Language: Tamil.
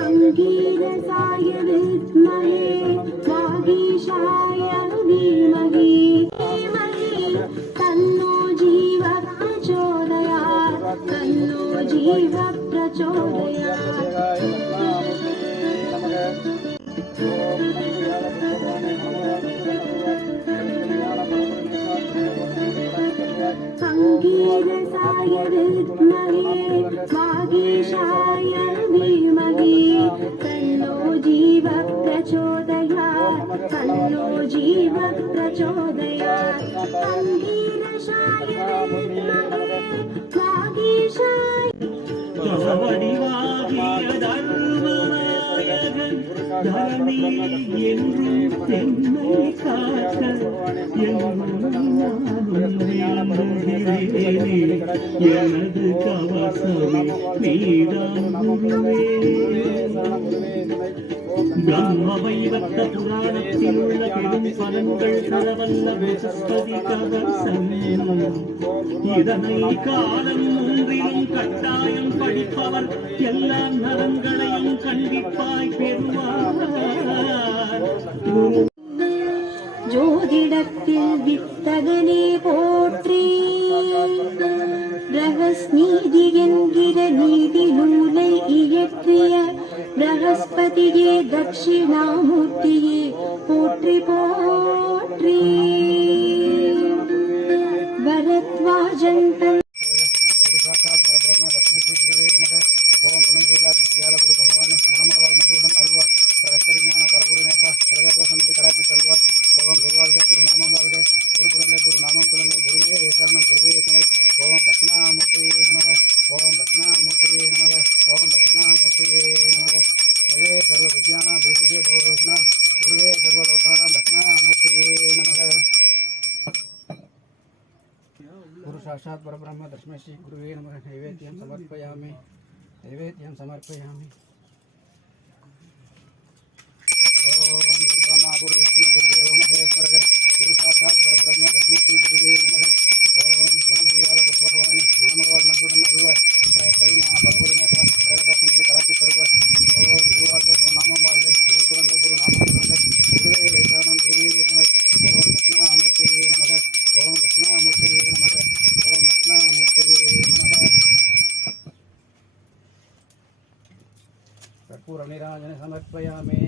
अंगीरसाय विद्महे वागीशाय धीमहि तन्नो जीव प्रचोदयात् तन्नो जीव प्रचोदयात् अंगीरसाय विद्महे वागीशाय धीमहि तन्नो जीव प्रचोदयात् तन्नो जीव प्रचोदयात् अंगीरसाय विद्महे वागीशाय தரணியில் என்றும் தென்னை காக்க எனது கவசமே பிரம்மவைவத்த புராணத்தில் உள்ள பெரும் பலன்கள் தரவல்ல பசுபதி கவசம் இதனை காலம் ஒன்றிலும் கட்டாயம் படிப்பவர் எல்லா நலன்களையும் கண்டிப்பாய் பெறுவார். ஜோதிடத்தில் வித்தகனே போற்றி ரகஸ்நீதி என்கிற நீதி நூலை இயற்றிய பிரகஸ்பதியே தட்சிணாமூர்த்தியே போற்றி போற்றி. பரத்வாஜன் साक्षात् परब्रह्म तस्मै श्री गुरुवे नमः. नैवेद्यं समर्पयामि. नैवेद्यं समर्पयामि. ओम गुरु ब्रह्मा गुरु विष्णु गुरुदेव महेश्वर गुरु साक्षात् परब्रह्म तस्मै श्री गुरुवे नमः. ओम गुरुयाल गुरु भगवान मनमरवाल मधुरन अरुवाय प्रयत्न परगुरुने प्रगतसंधि कराची तरुवाय. ओम गुरुवाल गुरु नामम वाल गुरु तुरंग गुरु नामम तुरंग गुरुवे शरणं गुरुवे तुनय. ओम दक्षिणामूर्ति नमः. ओम दक्षिणामूर्ति नमः. ओम दक्षिणामूर्ति नमः. कर्पूर निराजन समर्पयामि.